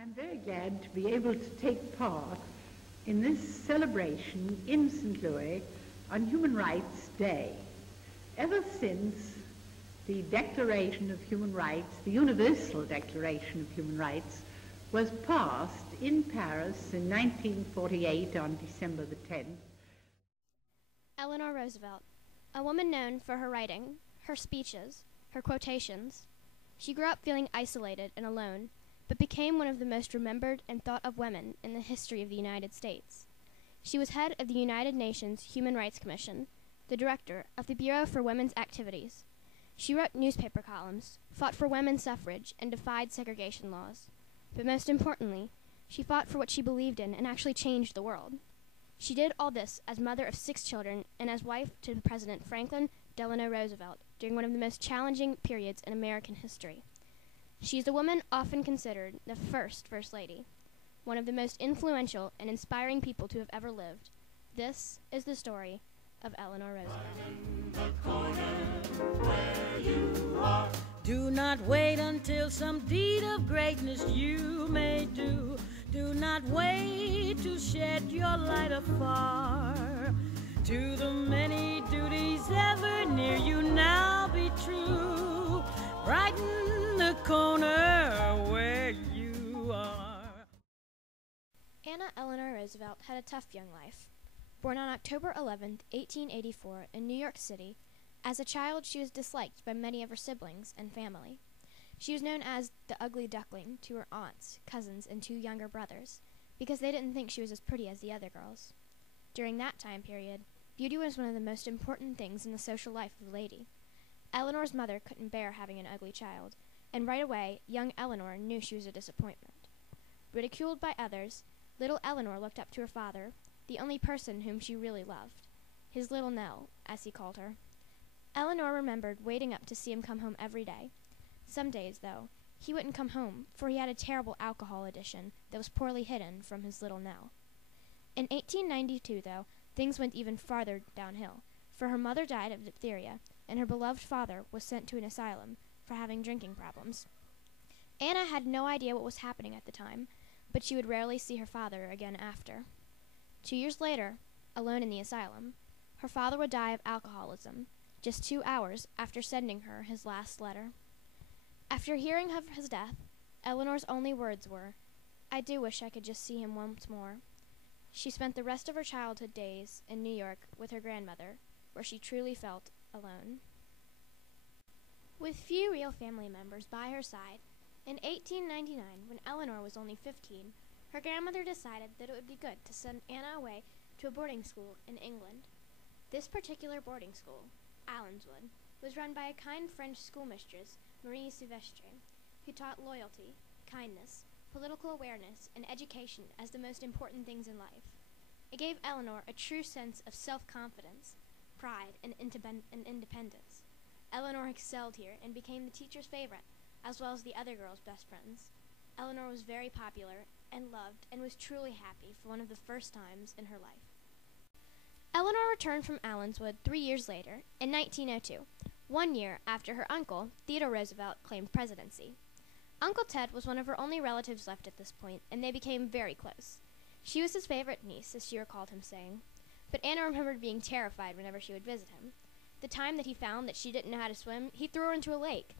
I'm very glad to be able to take part in this celebration in St. Louis on Human Rights Day. Ever since the Declaration of Human Rights, the Universal Declaration of Human Rights, was passed in Paris in 1948 on December the 10th. Eleanor Roosevelt, a woman known for her writing, her speeches, her quotations. She grew up feeling isolated and alone, but became one of the most remembered and thought of women in the history of the United States. She was head of the United Nations Human Rights Commission, the director of the Bureau for Women's Activities. She wrote newspaper columns, fought for women's suffrage, and defied segregation laws. But most importantly, she fought for what she believed in and actually changed the world. She did all this as mother of 6 children and as wife to President Franklin Delano Roosevelt during one of the most challenging periods in American history. She is a woman often considered the first First Lady, one of the most influential and inspiring people to have ever lived. This is the story of Eleanor Roosevelt. Do not wait until some deed of greatness you may do. Do not wait to shed your light afar. To the many duties ever near you, now be true. Brighten the corner where you are. Anna Eleanor Roosevelt had a tough young life. Born on October 11, 1884, in New York City, as a child she was disliked by many of her siblings and family. She was known as the ugly duckling to her aunts, cousins, and 2 younger brothers, because they didn't think she was as pretty as the other girls. During that time period, beauty was one of the most important things in the social life of a lady. Eleanor's mother couldn't bear having an ugly child, and right away, young Eleanor knew she was a disappointment. Ridiculed by others, little Eleanor looked up to her father, the only person whom she really loved, his little Nell, as he called her. Eleanor remembered waiting up to see him come home every day. Some days, though, he wouldn't come home, for he had a terrible alcohol addiction that was poorly hidden from his little Nell. In 1892, though, things went even farther downhill, for her mother died of diphtheria, and her beloved father was sent to an asylum for having drinking problems. Anna had no idea what was happening at the time, but she would rarely see her father again after. 2 years later, alone in the asylum, her father would die of alcoholism, just 2 hours after sending her his last letter. After hearing of his death, Eleanor's only words were, "I do wish I could just see him once more." She spent the rest of her childhood days in New York with her grandmother, where she truly felt alone. With few real family members by her side, in 1899, when Eleanor was only 15, her grandmother decided that it would be good to send Anna away to a boarding school in England. This particular boarding school, Allenswood, was run by a kind French schoolmistress, Marie Silvestre, who taught loyalty, kindness, political awareness, and education as the most important things in life. It gave Eleanor a true sense of self-confidence, pride, and independence. Eleanor excelled here and became the teacher's favorite, as well as the other girls' best friends. Eleanor was very popular and loved and was truly happy for one of the first times in her life. Eleanor returned from Allenswood 3 years later, in 1902, 1 year after her uncle, Theodore Roosevelt, claimed presidency. Uncle Ted was one of her only relatives left at this point, and they became very close. She was his favorite niece, as she recalled him saying, but Anna remembered being terrified whenever she would visit him. The time that he found that she didn't know how to swim, he threw her into a lake.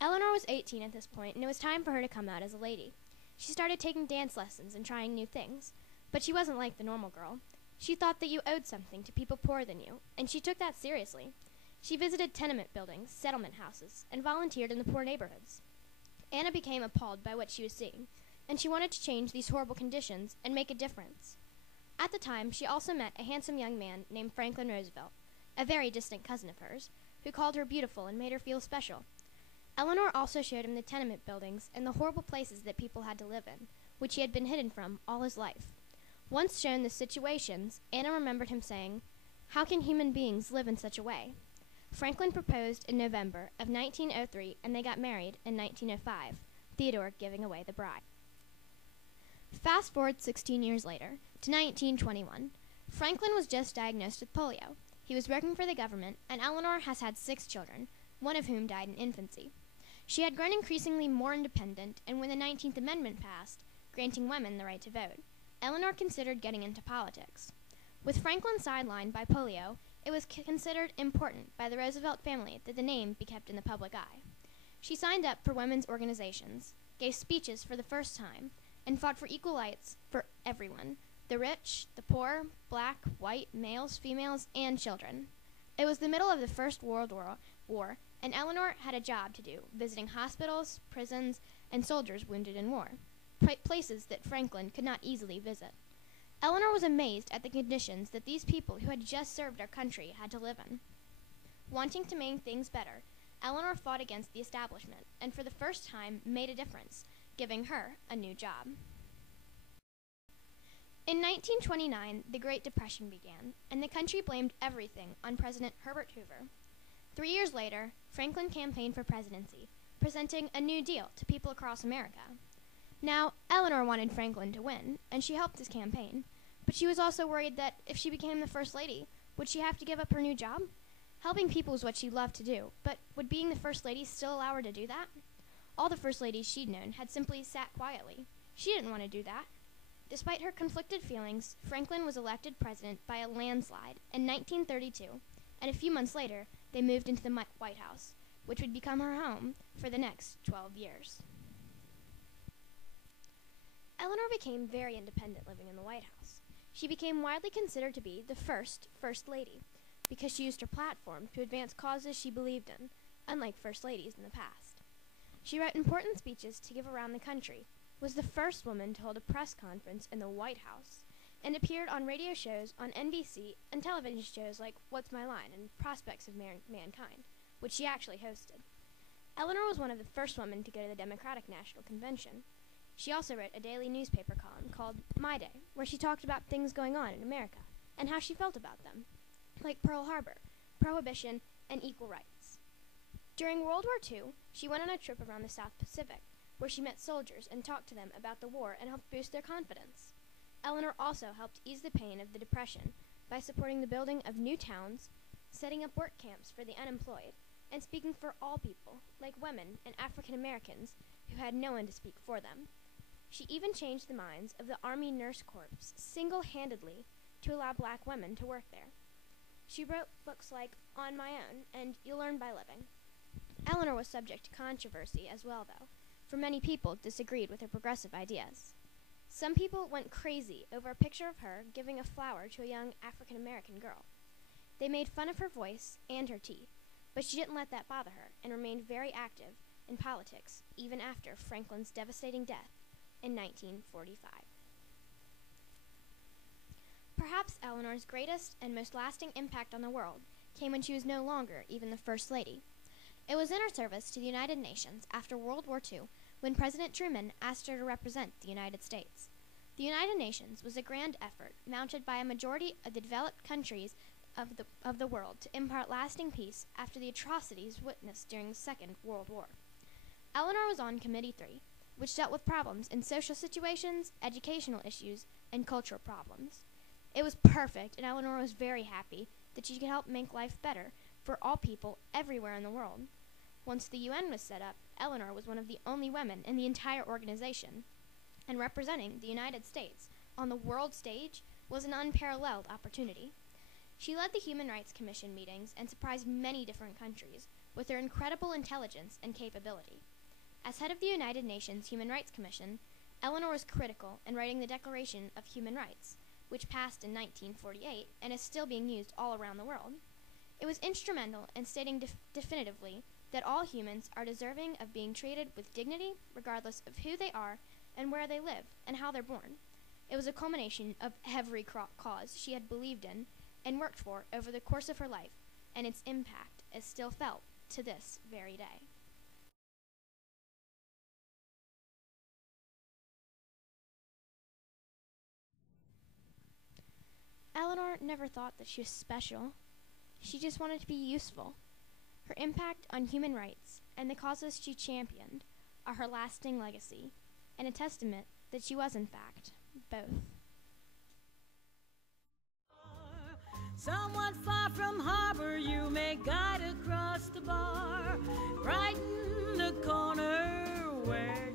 Eleanor was 18 at this point, and it was time for her to come out as a lady. She started taking dance lessons and trying new things, but she wasn't like the normal girl. She thought that you owed something to people poorer than you, and she took that seriously. She visited tenement buildings, settlement houses, and volunteered in the poor neighborhoods. Anna became appalled by what she was seeing, and she wanted to change these horrible conditions and make a difference. At the time, she also met a handsome young man named Franklin Roosevelt, a very distant cousin of hers, who called her beautiful and made her feel special. Eleanor also showed him the tenement buildings and the horrible places that people had to live in, which he had been hidden from all his life. Once shown the situations, Anna remembered him saying, "How can human beings live in such a way?" Franklin proposed in November of 1903, and they got married in 1905, Theodore giving away the bride. Fast forward 16 years later, to 1921. Franklin was just diagnosed with polio. He was working for the government, and Eleanor has had 6 children, one of whom died in infancy. She had grown increasingly more independent, and when the 19th Amendment passed, granting women the right to vote, Eleanor considered getting into politics. With Franklin sidelined by polio, it was considered important by the Roosevelt family that the name be kept in the public eye. She signed up for women's organizations, gave speeches for the first time, and fought for equal rights for everyone, the rich, the poor, black, white, males, females, and children. It was the middle of the First World War, and Eleanor had a job to do, visiting hospitals, prisons, and soldiers wounded in war, places that Franklin could not easily visit. Eleanor was amazed at the conditions that these people who had just served our country had to live in. Wanting to make things better, Eleanor fought against the establishment, and for the first time made a difference, giving her a new job. In 1929, the Great Depression began, and the country blamed everything on President Herbert Hoover. 3 years later, Franklin campaigned for presidency, presenting a New Deal to people across America. Now, Eleanor wanted Franklin to win, and she helped his campaign, but she was also worried that if she became the First Lady, would she have to give up her new job? Helping people was what she loved to do, but would being the First Lady still allow her to do that? All the First Ladies she'd known had simply sat quietly. She didn't want to do that. Despite her conflicted feelings, Franklin was elected president by a landslide in 1932, and a few months later, they moved into the White House, which would become her home for the next 12 years. Eleanor became very independent living in the White House. She became widely considered to be the first First Lady, because she used her platform to advance causes she believed in, unlike First Ladies in the past. She wrote important speeches to give around the country, was the first woman to hold a press conference in the White House, and appeared on radio shows on NBC and television shows like What's My Line and Prospects of Mankind, which she actually hosted. Eleanor was one of the first women to go to the Democratic National Convention. She also wrote a daily newspaper column called My Day, where she talked about things going on in America and how she felt about them, like Pearl Harbor, prohibition, and equal rights. During World War II, she went on a trip around the South Pacific, where she met soldiers and talked to them about the war and helped boost their confidence. Eleanor also helped ease the pain of the Depression by supporting the building of new towns, setting up work camps for the unemployed, and speaking for all people, like women and African Americans who had no one to speak for them. She even changed the minds of the Army Nurse Corps single-handedly to allow black women to work there. She wrote books like On My Own and You'll Learn by Living. Eleanor was subject to controversy as well, though, for many people disagreed with her progressive ideas. Some people went crazy over a picture of her giving a flower to a young African-American girl. They made fun of her voice and her teeth, but she didn't let that bother her and remained very active in politics even after Franklin's devastating death in 1945. Perhaps Eleanor's greatest and most lasting impact on the world came when she was no longer even the First Lady. It was in her service to the United Nations after World War II when President Truman asked her to represent the United States. The United Nations was a grand effort mounted by a majority of the developed countries of the world to impart lasting peace after the atrocities witnessed during the Second World War. Eleanor was on Committee 3, which dealt with problems in social situations, educational issues, and cultural problems. It was perfect, and Eleanor was very happy that she could help make life better for all people everywhere in the world. Once the UN was set up, Eleanor was one of the only women in the entire organization, and representing the United States on the world stage was an unparalleled opportunity. She led the Human Rights Commission meetings and surprised many different countries with her incredible intelligence and capability. As head of the United Nations Human Rights Commission, Eleanor was critical in writing the Declaration of Human Rights, which passed in 1948 and is still being used all around the world. It was instrumental in stating definitively that all humans are deserving of being treated with dignity regardless of who they are and where they live and how they're born. It was a culmination of every cause she had believed in and worked for over the course of her life, and its impact is still felt to this very day. Eleanor never thought that she was special. She just wanted to be useful. Her impact on human rights and the causes she championed are her lasting legacy, and a testament that she was, in fact, both. Somewhat far from harbor, you may guide across the bar, brighten the corner where